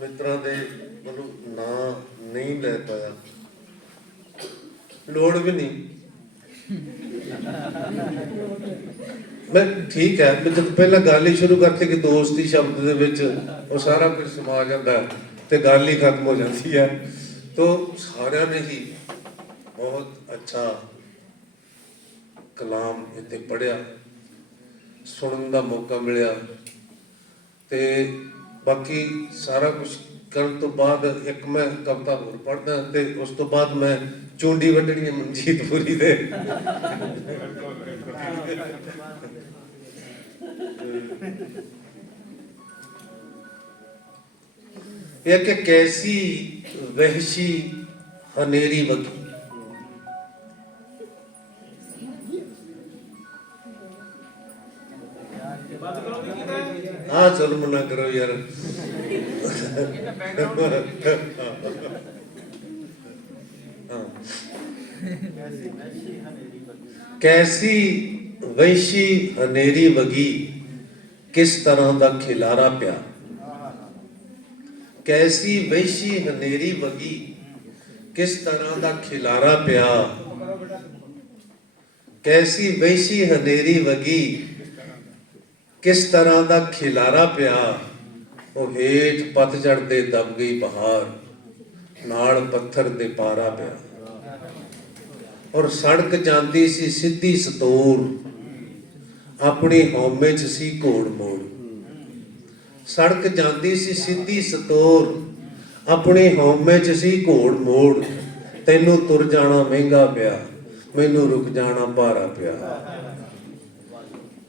ਮਿੱਤਰਾਂ ਦੇ ਵੱਲੋਂ ਨਾਂ ਨਹੀਂ ਲੈ ਪਾਇਆ। ਲੋੜ ਵੀ ਨਹੀਂ। ਮੈਂ ਠੀਕ ਹੈ, ਮੈਂ ਜਦ ਪਹਿਲਾਂ ਗੱਲ ਹੀ ਸ਼ੁਰੂ ਕਰਤੀ ਕਿ ਦੋਸਤੀ ਸ਼ਬਦ ਦੇ ਵਿੱਚ ਉਹ ਸਾਰਾ ਕੁਝ ਸਮਾ ਜਾਂਦਾ ਤੇ ਗੱਲ ਹੀ ਖਤਮ ਹੋ ਜਾਂਦੀ ਹੈ। ਤੋ ਸਾਰਿਆਂ ਨੇ ਹੀ ਬਹੁਤ ਅੱਛਾ ਕਲਾਮ ਇੱਥੇ ਪੜਿਆ ਸੁਣਨ ਦਾ ਮੌਕਾ ਮਿਲਿਆ। ਤੇ ਬਾਕੀ ਸਾਰਾ ਕੁਝ ਕਰਨ ਤੋਂ ਬਾਅਦ ਇੱਕ ਮੈਂ ਕਵਿਤਾ ਹੋਰ ਪੜ੍ਹਦਾ ਤੇ ਉਸ ਤੋਂ ਬਾਅਦ ਮੈਂ ਚੁੰਡੀ ਵੱਢਣੀ ਹੈ ਮਨਜੀਤ ਪੁਰੀ ਦੇ। ਇਹ ਕਿ ਕੈਸੀ ਵਹਿਸ਼ੀ ਹਨੇਰੀ ਵਗੀ। ਜ਼ੁਲਮ ਨਾ ਕਰੋ ਯਾਰ। ਕੈਸੀ ਵੈਸ਼ੀ ਹਨੇਰੀ ਵਗੀ, ਕਿਸ ਤਰ੍ਹਾਂ ਦਾ ਖਿਲਾਰਾ ਪਿਆ? ਕੈਸੀ ਵੈਸ਼ੀ ਹਨੇਰੀ ਵਗੀ, ਕਿਸ ਤਰ੍ਹਾਂ ਦਾ ਖਿਲਾਰਾ ਪਿਆ? ਕੈਸੀ ਵੈਸ਼ੀ ਹਨੇਰੀ ਵਗੀ ਕਿਸ ਤਰ੍ਹਾਂ ਦਾ ਖਿਲਾਰਾ ਪਿਆ, ਉਹ ਹੇਠ ਪਤਝੜ ਦੇ ਦਬ ਗਈ ਬਹਾਰ ਨਾਲ ਪੱਥਰ ਦੇ ਪਾਰਾ ਪਿਆ। ਔਰ ਸੜਕ ਜਾਂਦੀ ਸੀ ਸਿੱਧੀ ਸਤੂਰ, ਆਪਣੀ ਹਉਮੈ ਚ ਸੀ ਘੋੜ ਮੋੜ। ਸੜਕ ਜਾਂਦੀ ਸੀ ਸਿੱਧੀ ਸਤੋਰ, ਆਪਣੀ ਹਉਮੈ ਚ ਸੀ ਘੋੜ ਮੋੜ। ਤੈਨੂੰ ਤੁਰ ਜਾਣਾ ਮਹਿੰਗਾ ਪਿਆ, ਮੈਨੂੰ ਰੁਕ ਜਾਣਾ ਭਾਰਾ ਪਿਆ।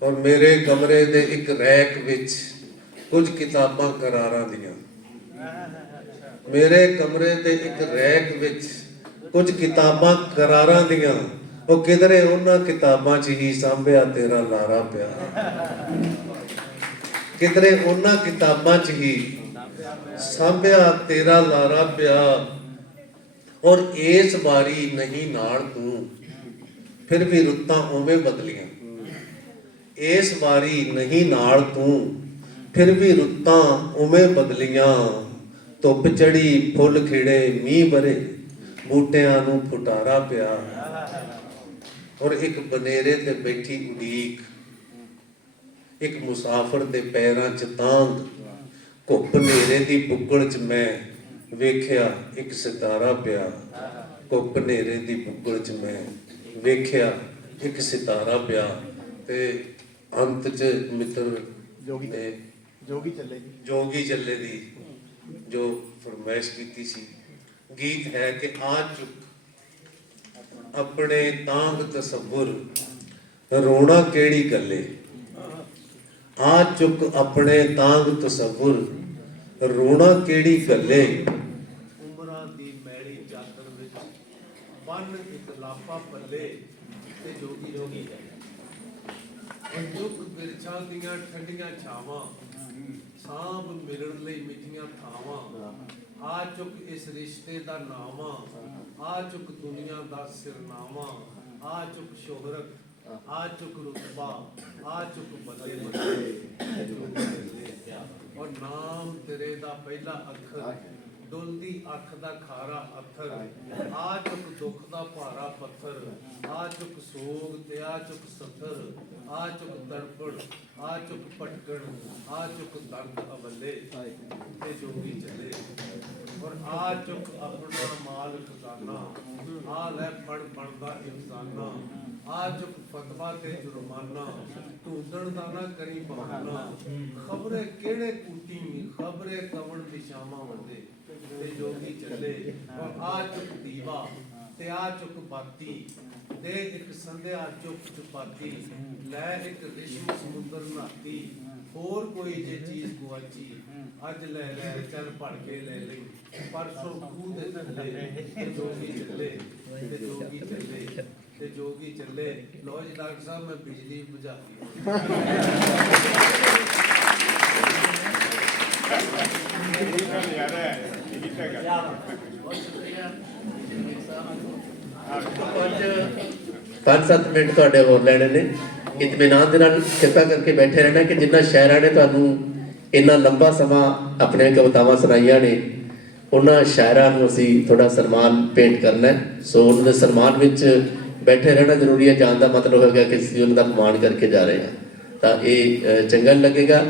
ਔਰ ਮੇਰੇ ਕਮਰੇ ਦੇ ਇੱਕ ਰੈਕ ਵਿੱਚ ਕੁਝ ਕਿਤਾਬਾਂ ਕਰਾਰਾਂ ਦੀਆਂ। ਮੇਰੇ ਕਮਰੇ ਦੇ ਇੱਕ ਰੈਕ ਵਿੱਚ ਕੁਝ ਕਿਤਾਬਾਂ ਕਰਾਰਾਂ ਦੀਆਂ। ਉਹ ਕਿਧਰੇ ਉਹਨਾਂ ਕਿਤਾਬਾਂ 'ਚ ਹੀ ਸਾਂਭਿਆ ਤੇਰਾ ਲਾਰਾ ਪਿਆ। ਕਿਧਰੇ ਉਹਨਾਂ ਕਿਤਾਬਾਂ 'ਚ ਹੀ ਸਾਂਭਿਆ ਤੇਰਾ ਲਾਰਾ ਪਿਆ। ਔਰ ਇਸ ਵਾਰੀ ਨਹੀਂ ਨਾਲ ਤੂੰ, ਫਿਰ ਵੀ ਰੁੱਤਾਂ ਉਵੇਂ ਬਦਲੀਆਂ। ਇਸ ਵਾਰੀ ਨਹੀਂ ਨਾਲ ਤੂੰ, ਫਿਰ ਵੀ ਰੁੱਤਾਂ ਉਵੇਂ ਬਦਲੀਆਂ। ਧੁੱਪ ਚੜੀ ਫੁੱਲ ਖਿੜੇ, ਮੀਂਹ ਬਰੇ, ਬੂਟਿਆਂ ਨੂੰ ਫੁਟਾਰਾ ਪਿਆ। ਔਰ ਇੱਕ ਬਨੇਰੇ ਤੇ ਬੈਠੀ ਉਡੀਕ, ਇੱਕ ਮੁਸਾਫਰ ਦੇ ਪੈਰਾਂ 'ਚ ਤਾਂਗ, ਘੁੱਪ ਨੇਰੇ ਦੀ ਬੁੱਗਲ 'ਚ ਮੈਂ ਵੇਖਿਆ, ਇੱਕ ਸਿਤਾਰਾ ਪਿਆ। ਘੁੱਪ ਨੇਰੇ ਦੀ ਬੁੱਗਲ 'ਚ ਮੈਂ ਵੇਖਿਆ, ਇੱਕ ਸਿਤਾਰਾ ਪਿਆ। ਤੇ ਅੰਤ 'ਚ ਮਿੱਤਰ ਜੋਗੀ। ਨੇ ਜੋਗੀ ਚੱਲੇ ਜੀ। ਜੋਗੀ ਚੱਲੇ ਦੀ ਜੋ ਫਰਮਾਇਸ਼ ਕੀਤੀ ਸੀ। ਗੀਤ ਹੈ ਕਿ ਆ ਚੁੱਕ ਆਪਣੇ ਤਾਂਗ ਤਸੱਵੁਰ ਰੋਣਾ ਕਿਹੜੀ ਗੱਲੇ? ਆ ਚੁੱਕ ਆਪਣੇ ਤਾਂਗ ਤਸੱਵੁਰ ਰੋਣਾ ਕਿਹੜੀ ਗੱਲੇ? ਉਮਰਾਂ ਦੀ ਮੈਲੀ ਚਾਦਰ ਵਿੱਚ ਬੰਨ ਇੱਕ ਲਾਪਾ ਪੱਲੇ ਤੇ ਜੋਗੀ ਜੋਗੀ ਉਹ ਦੁੱਖ ਬਿਰਛਾਂ ਦੀਆਂ ਠੰਡੀਆਂ ਛਾਵਾਂ ਸਾਂਭ ਮਿਲਣ ਲਈ ਮਿੱਠੀਆਂ ਥਾਵਾਂ ਆ ਚੁੱਕ ਇਸ ਰਿਸ਼ਤੇ ਦਾ ਨਾਵਾਂ ਆ ਚੁੱਕ ਦੁਨੀਆ ਦਾ ਸਿਰਨਾਵਾ ਆ ਚੁੱਕ ਸ਼ੋਹਰਤ ਆ ਚੁੱਕ ਰੁਤਬਾ ਆ ਚੁੱਕ ਬੱਲੇ ਬੱਲੇ। ਔਰ ਨਾਮ ਤੇਰੇ ਦਾ ਪਹਿਲਾ ਅੱਖਰ ਡੁੱਲਦੀ ਅੱਖ ਦਾ ਖਾਰਾ ਅੱਥਰ, ਆ ਚੁੱਕ ਦੁੱਖ ਦਾ ਭਾਰਾ ਪੱਥਰ, ਆ ਚੁੱਕ ਸੋਗ ਤੇ ਆ ਚੁੱਕ ਸੱਥਰ, ਆ ਚੁੱਕ ਤੜਪੜ ਆ ਚੁੱਕ ਭਟਕਣ ਆ ਚੁੱਕ ਦਰਦ ਅਵੱਲੇ, ਤੇ ਜੋਗੀ ਚੱਲੇ। ਔਰ ਆ ਚੁੱਕ ਆਪਣਾ ਮਾਲ ਖਜ਼ਾਨਾ ਆ ਲੈ ਫੜ ਬਣਦਾ ਇਨਸਾਨਾ। ਆ ਫਤਵਾ ਤੇ ਜੁਰਮਾਨਾ ਢੂੰਡਣ ਦਾ ਨਾ ਕਰੀ ਬਹਾਨਾ। ਖਬਰੇ ਕਿਹੜੇ ਕੂਟੀ ਖਬਰੇ ਕਵਣ ਦਿਸ਼ਾਵਾਂ ਵੰਦੇ ਤੇ ਜੋਗੀ ਚੱਲੇ ਔਰ ਆ ਚੁੱਕ ਦੀਵਾ, ਤੇ ਆ ਚੁੱਕ ਬਾਤੀ ਦੇ ਇੱਕ ਸੰਧਿਆ ਚੁੱਕ ਚੁਪਾਤੀ, ਲੈ ਇੱਕ ਰਿਸ਼ਮ ਸਮੁੰਦਰ ਨਾਤੀ। ਹੋਰ ਕੋਈ ਜੇ ਚੀਜ਼ ਗੁਆਚੀ, ਅੱਜ ਲੈ ਲੈ, ਚੱਲ ਭੜ ਕੇ ਲੈ ਲਈ। ਪਰਸੋਂ ਖੂਹ ਦੇ ਥੱਲੇ, ਤੇ ਜੋਗੀ ਚੱਲੇ, ਤੇ ਜੋਗੀ ਚੱਲੇ। ਚੱਲੇ ਲੋ ਜੀ, ਡਾਕਟਰ ਸਾਹਿਬ, ਮੈਂ ਬਿਜਲੀ ਬੁਝਾਤੀ ਪੰਜ ਸੱਤ ਮਿੰਟ ਤੁਹਾਡੇ ਹੋਰ ਲੈਣੇ ਨੇ। ਇਤਮਿਨਾਨ ਦੇ ਨਾਲ ਕਿਰਪਾ ਕਰਕੇ ਬੈਠੇ ਰਹਿਣਾ ਕਿ ਜਿੰਨਾ ਸ਼ਾਇਰਾਂ ਨੇ ਤੁਹਾਨੂੰ ਇੰਨਾ ਲੰਬਾ ਸਮਾਂ ਆਪਣੇ ਕਵਿਤਾਵਾਂ ਸੁਣਾਈਆਂ ਨੇ, ਉਹਨਾਂ ਸ਼ਾਇਰਾਂ ਨੂੰ ਅਸੀਂ ਥੋੜਾ ਸਨਮਾਨ ਭੇਟ ਕਰਨਾ ਸੋ ਉਹਨਾਂ ਦੇ ਸਨਮਾਨ ਵਿੱਚ ਬੈਠੇ ਰਹਿਣਾ ਜ਼ਰੂਰੀ ਹੈ, ਜਾਣ ਦਾ ਮਤਲਬ ਹੈਗਾ ਕਿ ਅਸੀਂ ਉਹਨਾਂ ਦਾ ਅਪਮਾਨ ਕਰਕੇ ਜਾ ਰਹੇ ਹਾਂ। ਤਾਂ ਇਹ ਚੰਗਾ ਨਹੀਂ ਲੱਗੇਗਾ।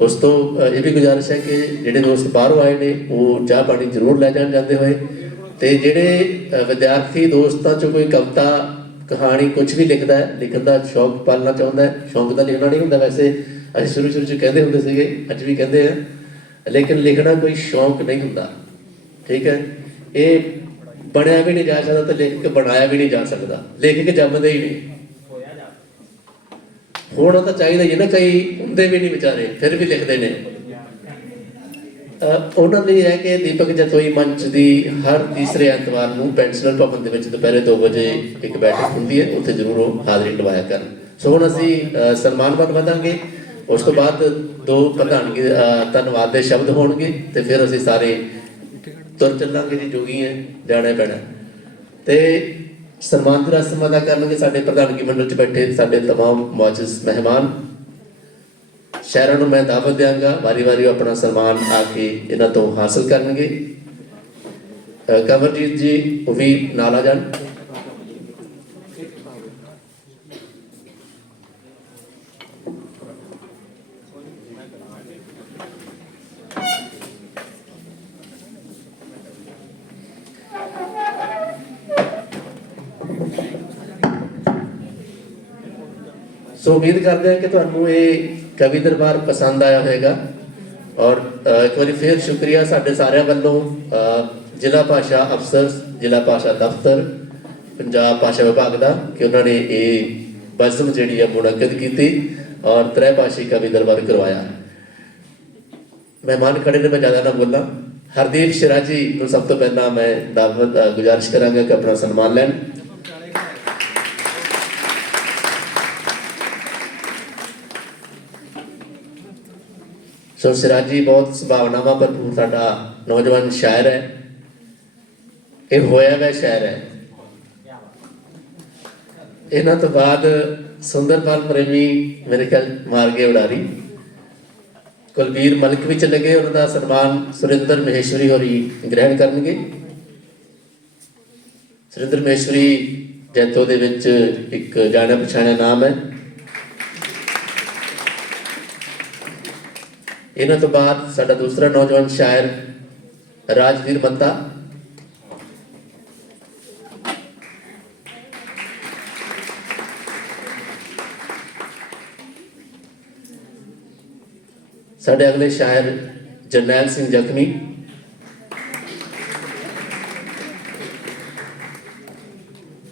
ਉਸ ਤੋਂ ਇਹ ਵੀ ਗੁਜ਼ਾਰਿਸ਼ ਹੈ ਕਿ ਜਿਹੜੇ ਦੋਸਤ ਬਾਹਰੋਂ ਆਏ ਨੇ, ਉਹ ਚਾਹ ਪਾਣੀ ਜ਼ਰੂਰ ਲੈ ਜਾਣ ਜਾਂਦੇ ਹੋਏ। ਤੇ ਜਿਹੜੇ ਵਿਦਿਆਰਥੀ ਦੋਸਤਾਂ ਚੋਂ ਕੋਈ ਕਵਿਤਾ, ਕਹਾਣੀ ਕੁਝ ਵੀ ਲਿਖਦਾ ਹੈ, ਲਿਖਣ ਦਾ ਸ਼ੌਕ ਪਾਲਣਾ ਚਾਹੁੰਦਾ ਹੈ, ਸ਼ੌਕ ਤਾਂ ਲਿਖਣਾ ਨਹੀਂ ਹੁੰਦਾ ਵੈਸੇ। ਅਸੀਂ ਸ਼ੁਰੂ ਸ਼ੁਰੂ ਚ ਕਹਿੰਦੇ ਹੁੰਦੇ ਸੀਗੇ, ਅੱਜ ਵੀ ਕਹਿੰਦੇ ਆ। ਲੇਕਿਨ ਲਿਖਣਾ ਕੋਈ ਸ਼ੌਕ ਨਹੀਂ ਹੁੰਦਾ। ਠੀਕ ਹੈ? ਇਹ ਬਣਿਆ ਵੀ ਨਹੀਂ ਜਾ ਸਕਦਾ ਤੇ ਲਿਖ ਬਣਾਇਆ ਵੀ ਨਹੀਂ ਜਾ ਸਕਦਾ। ਲਿਖ ਜੰਮਦੇ ਹੀ ਨਹੀਂ। ਹੋਣਾ ਤਾਂ ਚਾਹੀਦਾ ਹੀ ਨਾ, ਕਈ ਹੁੰਦੇ ਵੀ ਨਹੀਂ ਵਿਚਾਰੇ, ਫਿਰ ਵੀ ਲਿਖਦੇ ਨੇ। ਉਹਨਾਂ ਲਈ ਹੈ ਕਿ ਦੀਪਕ ਜਤੋਈ ਮੰਚ ਦੀ ਹਰ ਤੀਸਰੇ ਐਤਵਾਰ ਨੂੰ ਪੈਂਸ਼ਨਰ ਭਵਨ ਦੇ ਵਿੱਚ ਦੁਪਹਿਰੇ 2 ਵਜੇ ਇੱਕ ਬੈਠਕ ਹੁੰਦੀ ਹੈ, ਉੱਥੇ ਜ਼ਰੂਰ ਉਹ ਹਾਜ਼ਰੀ ਲਵਾਇਆ ਕਰਨ। ਸੋ ਹੁਣ ਅਸੀਂ ਅਹ ਸਨਮਾਨ ਵਧਾਂਗੇ। ਉਸ ਤੋਂ ਬਾਅਦ ਦੋ ਪ੍ਰਧਾਨਗੀ ਧੰਨਵਾਦ ਦੇ ਸ਼ਬਦ ਹੋਣਗੇ ਤੇ ਫਿਰ ਅਸੀਂ ਸਾਰੇ ਤੁਰ ਚੱਲਾਂਗੇ ਜੀ ਜੋਗੀ ਹੈ ਜਾਣਾ ਪੈਣਾ ਤੇ ਸਨਮਾਨ ਦੀ ਰਸਮ ਅਦਾ ਕਰਨਗੇ ਸਾਡੇ ਪ੍ਰਧਾਨਗੀ ਮੰਡਲ 'ਚ ਬੈਠੇ ਸਾਡੇ तमाम ਮੁਆਜ਼ਜ਼ ਮਹਿਮਾਨ ਸ਼ਹਿਰਾਂ ਨੂੰ ਮੈਂ ਦਾਵਤ ਦਿਆਂਗਾ ਵਾਰੀ-ਵਾਰੀ ਉਹ ਆਪਣਾ ਸਨਮਾਨ ਆ ਕੇ ਇਹਨਾਂ ਤੋਂ ਹਾਸਲ ਕਰਨਗੇ ਅਹ ਕੰਵਰਜੀਤ ਜੀ ਉਹ ਵੀ ਨਾਲ ਆ ਜਾਣ ਸੋ ਉਮੀਦ ਕਰਦੇ ਹਾਂ ਕਿ ਤੁਹਾਨੂੰ ਇਹ ਕਵੀ ਦਰਬਾਰ ਪਸੰਦ ਆਇਆ ਹੋਵੇਗਾ। ਔਰ ਇੱਕ ਵਾਰੀ ਫੇਰ ਸ਼ੁਕਰੀਆ ਸਾਡੇ ਸਾਰਿਆਂ ਵੱਲੋਂ। ਜ਼ਿਲ੍ਹਾ ਭਾਸ਼ਾ ਅਫਸਰ, ਜ਼ਿਲ੍ਹਾ ਭਾਸ਼ਾ ਦਫ਼ਤਰ, ਪੰਜਾਬ ਭਾਸ਼ਾ ਵਿਭਾਗ ਦਾ, ਕਿ ਉਹਨਾਂ ਨੇ ਇਹ ਬਜ਼ਮ ਜਿਹੜੀ ਹੈ ਮੁਨੱਕਦ ਕੀਤੀ ਔਰ ਤ੍ਰੈ ਭਾਸ਼ੀ ਕਵੀ ਦਰਬਾਰ ਕਰਵਾਇਆ। ਮਹਿਮਾਨ ਖੜੇ ਨੇ, ਮੈਂ ਜ਼ਿਆਦਾ ਨਾ ਬੋਲਾਂ। ਹਰਦੀਪ ਸ਼ਿਰਾਜੀ ਨੂੰ ਸਭ ਤੋਂ ਪਹਿਲਾਂ ਮੈਂ ਦਾਵਤ ਗੁਜ਼ਾਰਿਸ਼ ਕਰਾਂਗਾ ਕਿ ਆਪਣਾ ਸਨਮਾਨ ਲੈਣ। ਸੋ ਸਿਰਾਜੀ ਬਹੁਤ ਸੁਭਾਵਨਾਵਾਂ ਭਰਪੂਰ ਸਾਡਾ ਨੌਜਵਾਨ ਸ਼ਾਇਰ ਹੈ। ਇਹ ਹੋਇਆ ਵੈ ਸ਼ਾਇਰ ਹੈ। ਇਹਨਾਂ ਤੋਂ ਬਾਅਦ ਸੁੰਦਰਪਾਲ ਪ੍ਰੇਮੀ ਮੇਰੇ ਖਿਆਲ ਮਾਰ ਗਏ ਉਡਾਰੀ। ਕੁਲਬੀਰ ਮਲਕ ਵੀ ਚਲੇ ਗਏ, ਉਹਨਾਂ ਦਾ ਸਨਮਾਨ ਸੁਰਿੰਦਰ ਮਹੇਸ਼ਵਰੀ ਹੋਰੀ ਗ੍ਰਹਿਣ ਕਰਨਗੇ। ਸੁਰਿੰਦਰ ਮਹੇਸ਼ਵਰੀ ਜੈਤੋ ਦੇ ਵਿੱਚ ਇੱਕ ਜਾਣਿਆ ਪਛਾਣਿਆ ਨਾਮ ਹੈ। ਇਹਨਾਂ ਤੋਂ ਬਾਅਦ ਸਾਡਾ ਦੂਸਰਾ ਨੌਜਵਾਨ ਸ਼ਾਇਰ ਰਾਜਵੀਰ ਮੱਤਾ। ਸਾਡੇ ਅਗਲੇ ਸ਼ਾਇਰ ਜਰਨੈਲ ਸਿੰਘ ਜ਼ਖਮੀ।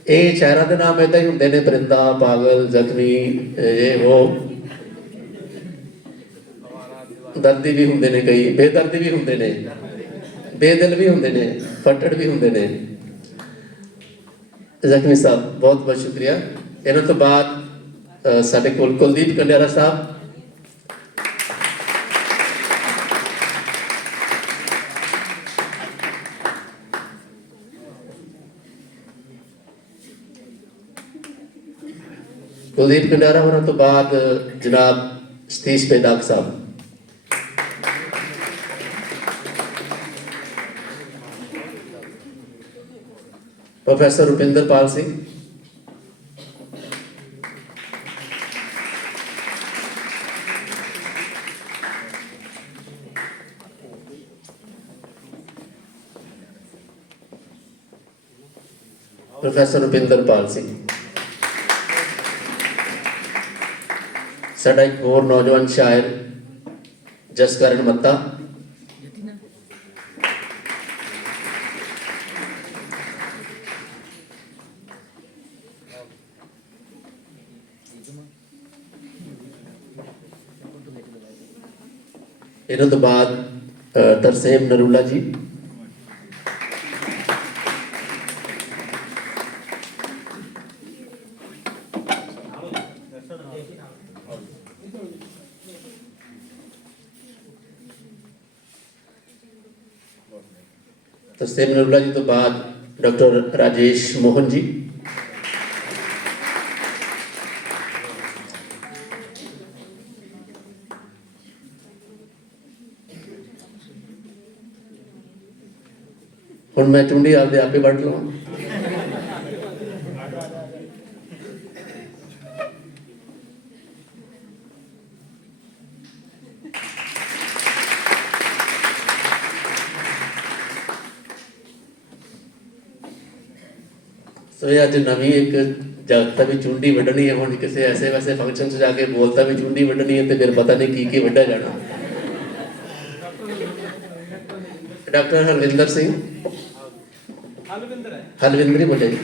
ਇਹ ਸ਼ਾਇਰਾਂ ਦੇ ਨਾਮ ਏਦਾਂ ਹੀ ਹੁੰਦੇ ਨੇ ਪਰਿੰਦਾ ਪਾਗਲ, ਜ਼ਖਮੀ, ਇਹ ਉਹ। ਦਰਦੀ ਵੀ ਹੁੰਦੇ ਨੇ ਕਈ ਬੇਦਰਦੀ ਵੀ ਹੁੰਦੇ ਨੇ ਬੇਦਿਲ ਵੀ ਹੁੰਦੇ ਨੇ ਫੱਟੜ ਵੀ ਹੁੰਦੇ ਨੇ ਜ਼ਖਮੀ ਸਾਹਿਬ ਬਹੁਤ ਬਹੁਤ ਸ਼ੁਕਰੀਆ ਇਹਨਾਂ ਤੋਂ ਬਾਅਦ ਅ, ਸਾਡੇ ਕੋਲ ਕੁਲਦੀਪ ਕੰਡਿਆਰਾ ਸਾਹਿਬ ਕੁਲਦੀਪ ਕੰਡਿਆਰਾ ਹੋਰਾਂ ਤੋਂ ਬਾਅਦ ਜਨਾਬ ਸਤੀਸ਼ ਬੇਦਾਗ ਸਾਹਿਬ ਪ੍ਰੋਫੈਸਰ ਰੁਪਿੰਦਰ ਪਾਲ ਸਿੰਘ ਪ੍ਰੋਫੈਸਰ ਰੁਪਿੰਦਰ ਪਾਲ ਸਿੰਘ ਸਾਡਾ ਇੱਕ ਹੋਰ ਨੌਜਵਾਨ ਸ਼ਾਇਰ ਜਸਕਰਨ ਮੱਤਾ ਇਹਨਾਂ ਤੋਂ ਬਾਅਦ ਅ, ਤਰਸੇਮ ਨਰੂਲਾ ਜੀ ਤਰਸੇਮ ਨਰੂਲਾ ਜੀ ਤੋਂ ਬਾਅਦ ਡਾਕਟਰ ਹੁਣ ਮੈਂ ਚੁੰਡੀ ਆਪਦੇ ਆਪੇ ਵੱਢ ਲਵਾਂ। ਸੋ ਇਹ ਅੱਜ ਨਵੀਂ ਇੱਕ ਜਾਗਤਾ ਵੀ ਚੁੰਡੀ ਵੱਢਣੀ ਹੈ, ਹੁਣ ਕਿਸੇ ਐਸੇ ਵੈਸੇ ਫੰਕਸ਼ਨ 'ਚ ਜਾ ਕੇ ਬੋਲਤਾ ਵੀ ਚੁੰਡੀ ਵੱਢਣੀ ਹੈ ਤੇ ਫਿਰ ਪਤਾ ਨਹੀਂ ਕੀ ਕੀ ਵੱਢਿਆ ਜਾਣਾ। ਡਾਕਟਰ ਹਰਵਿੰਦਰ ਸਿੰਘ। ਹਲਵਿੰਦਰ ਹੈ। ਹਲਵਿੰਦਰ ਹੀ ਬੋਲਿਆ ਜੀ।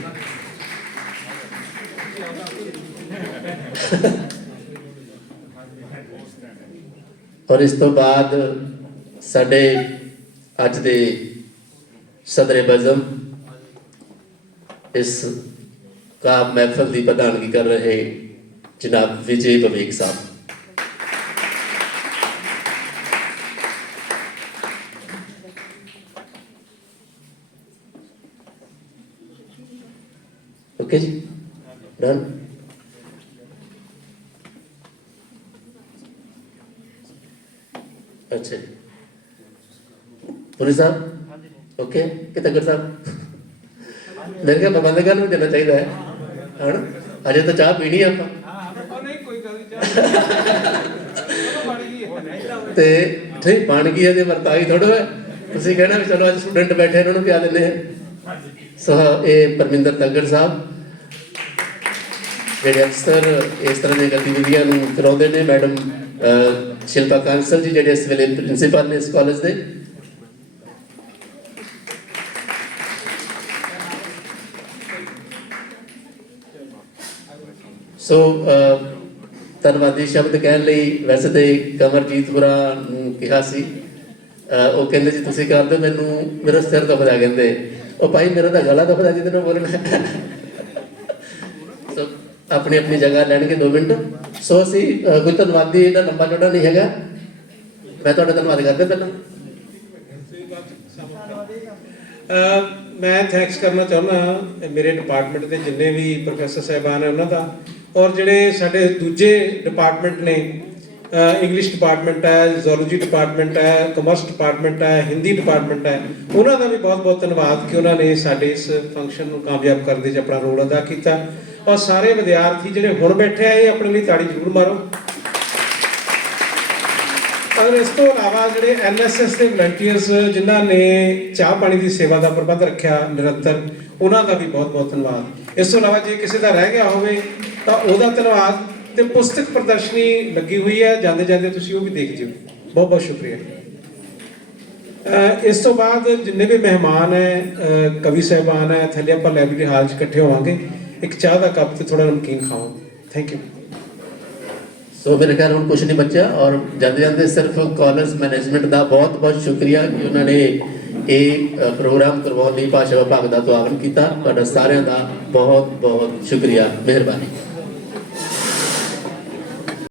ਔਰ ਇਸ ਤੋਂ ਬਾਅਦ ਸਾਡੇ ਅੱਜ ਦੇ ਸਦਰੇ ਬਜ਼ਮ ਇਸ ਕਾ ਮਹਿਫਲ ਦੀ ਪ੍ਰਧਾਨਗੀ ਕਰ ਰਹੇ ਜਨਾਬ ਵਿਜੇ ਬਵੇਕ ਸਾਹਿਬ। ਓਕੇ ਜੀ ਡਨ ਅੱਛਾ ਪੁਲਿਸ ਸਾਹਿਬ ਓਕੇ ਕਿਤਗਰ ਸਾਹਿਬ ਮੇਰੇ ਕੋਲ ਬੰਦੇ ਗੱਲ ਨੂੰ ਦੇਣਾ ਚਾਹੀਦਾ ਹੈ ਹਣ ਅਜੇ ਤਾਂ ਚਾਹ ਪੀਣੀ ਆਪਾਂ ਤੇ ਠੀਕ ਬਣ ਗਈ ਇਹਦੇ ਵਰਤਾਈ ਥੋੜਾ ਹੈ ਤੁਸੀਂ ਕਹਿਣਾ ਵੀ ਚਲੋ ਅੱਜ ਸਟੂਡੈਂਟ ਬੈਠੇ ਇਹਨਾਂ ਨੂੰ ਪਿਆ ਦਿੰਦੇ ਹਾਂ ਸੋ ਇਹ ਪਰਮਿੰਦਰ ਤਲਗੜ ਸਾਹਿਬ ਜਿਹੜੇ ਅਫਸਰ ਇਸ ਤਰ੍ਹਾਂ ਦੀਆਂ ਗਤੀਵਿਧੀਆਂ ਨੂੰ ਕਰਾਉਂਦੇ ਨੇ। ਮੈਡਮ ਸ਼ਿਲਪਾ ਕਾਂਸਲ ਜੀ ਜਿਹੜੇ ਇਸ ਵੇਲੇ ਪ੍ਰਿੰਸੀਪਲ ਨੇ ਇਸ ਕਾਲਜ ਦੇ। ਸੋ ਧੰਨਵਾਦੀ ਸ਼ਬਦ ਕਹਿਣ ਲਈ ਵੈਸੇ ਤੇ ਕਮਰਜੀਤ ਬੁਰਾ ਨੂੰ ਕਿਹਾ ਸੀ। ਅਹ, ਉਹ ਕਹਿੰਦੇ ਜੀ ਤੁਸੀਂ ਕਰਦੇ ਮੈਨੂੰ ਮੇਰਾ ਸਿਰ ਦੁਖਦਾ ਕਹਿੰਦੇ। ਉਹ ਭਾਈ ਮੇਰਾ ਤਾਂ ਗਲਾ ਦੁਖਦਾ ਜਿਹਦੇ ਨਾਲ ਬੋਲਣਾ। ਆਪਣੀ ਆਪਣੀ ਜਗ੍ਹਾ ਲੈਣਗੇ 2 ਮਿੰਟ। ਸੋ ਅਸੀਂ ਕੋਈ ਧੰਨਵਾਦੀ ਇਹਦਾ ਲੰਬਾ ਚੌੜਾ ਨਹੀਂ ਹੈਗਾ। ਮੈਂ ਤੁਹਾਡਾ ਧੰਨਵਾਦ ਕਰਦਾ ਪਹਿਲਾਂ। ਮੈਂ ਥੈਂਕਸ ਕਰਨਾ ਚਾਹੁੰਦਾ ਮੇਰੇ ਡਿਪਾਰਟਮੈਂਟ ਦੇ ਜਿੰਨੇ ਵੀ ਪ੍ਰੋਫੈਸਰ ਸਾਹਿਬਾਨ ਹੈ ਉਹਨਾਂ ਦਾ। ਔਰ ਜਿਹੜੇ ਸਾਡੇ ਦੂਜੇ ਡਿਪਾਰਟਮੈਂਟ ਨੇ ਇੰਗਲਿਸ਼ ਡਿਪਾਰਟਮੈਂਟ ਹੈ ਜ਼ੂਲੋਜੀ ਡਿਪਾਰਟਮੈਂਟ ਹੈ ਕਮਰਸ ਡਿਪਾਰਟਮੈਂਟ ਹੈ ਹਿੰਦੀ ਡਿਪਾਰਟਮੈਂਟ ਹੈ, ਉਹਨਾਂ ਦਾ ਵੀ ਬਹੁਤ-ਬਹੁਤ ਧੰਨਵਾਦ ਕਿ ਉਹਨਾਂ ਨੇ ਸਾਡੇ ਇਸ ਫੰਕਸ਼ਨ ਨੂੰ ਕਾਮਯਾਬ ਕਰਨ ਦੇ ਵਿੱਚ ਆਪਣਾ ਰੋਲ ਅਦਾ ਕੀਤਾ। ਔਰ ਸਾਰੇ ਵਿਦਿਆਰਥੀ ਜਿਹੜੇ ਹੁਣ ਬੈਠੇ ਆ, ਇਹ ਆਪਣੇ ਲਈ ਤਾੜੀ ਜ਼ਰੂਰ ਮਾਰੋ। ਔਰ ਇਸ ਤੋਂ ਇਲਾਵਾ ਜਿਹੜੇ ਐਨਐਸਐਸ ਦੇ ਵਲੰਟੀਅਰਸ ਜਿਨ੍ਹਾਂ ਨੇ ਚਾਹ ਪਾਣੀ ਦੀ ਸੇਵਾ ਦਾ ਪ੍ਰਬੰਧ ਰੱਖਿਆ ਨਿਰੰਤਰ, ਉਹਨਾਂ ਦਾ ਵੀ ਬਹੁਤ-ਬਹੁਤ ਧੰਨਵਾਦ। ਇਸ ਤੋਂ ਇਲਾਵਾ ਜੇ ਕਿਸੇ ਦਾ ਰਹਿ ਗਿਆ ਹੋਵੇ, ਤਾਂ ਉਹਦਾ ਧੰਨਵਾਦ ਤੇ ਪੁਸਤਕ ਪ੍ਰਦਰਸ਼ਨੀ ਲੱਗੀ ਹੋਈ ਹੈ ਜਾਂਦੇ ਜਾਂਦੇ ਤੁਸੀਂ ਉਹ ਵੀ ਦੇਖ ਜਿਓ। ਬਹੁਤ ਬਹੁਤ ਸ਼ੁਕਰੀਆ ਇਸ ਤੋਂ ਬਾਅਦ ਜਿੰਨੇ ਵੀ ਮਹਿਮਾਨ ਹੈ, ਅਹ ਕਵੀ ਸਾਹਿਬਾਨ ਹੈ, ਥੱਲੇ ਆਪਾਂ ਲਾਇਬ੍ਰੇਰੀ ਹਾਲ 'ਚ ਇਕੱਠੇ ਹੋਵਾਂਗੇ। ਇੱਕ ਚਾਹ ਦਾ ਕੱਪ ਤੇ ਥੋੜਾ ਨਮਕੀਨ ਖਾਵਾਂਗੇ ਥੈਂਕ ਯੂ ਸੋ ਮੇਰੇ ਖਿਆਲ ਹੁਣ ਕੁਝ ਨਹੀਂ ਬਚਿਆ ਔਰ ਜਾਂਦੇ ਜਾਂਦੇ ਸਿਰਫ ਕਾਲਜ ਮੈਨੇਜਮੈਂਟ ਦਾ ਬਹੁਤ ਬਹੁਤ ਸ਼ੁਕਰੀਆ ਕਿ ਉਹਨਾਂ ਨੇ ਇਹ ਪ੍ਰੋਗਰਾਮ ਕਰਵਾਉਣ ਲਈ ਭਾਸ਼ਾ ਵਿਭਾਗ ਦਾ ਸਵਾਗਤ ਕੀਤਾ। ਤੁਹਾਡਾ ਸਾਰਿਆਂ ਦਾ ਬਹੁਤ ਬਹੁਤ ਸ਼ੁਕਰੀਆ। ਮਿਹਰਬਾਨੀ।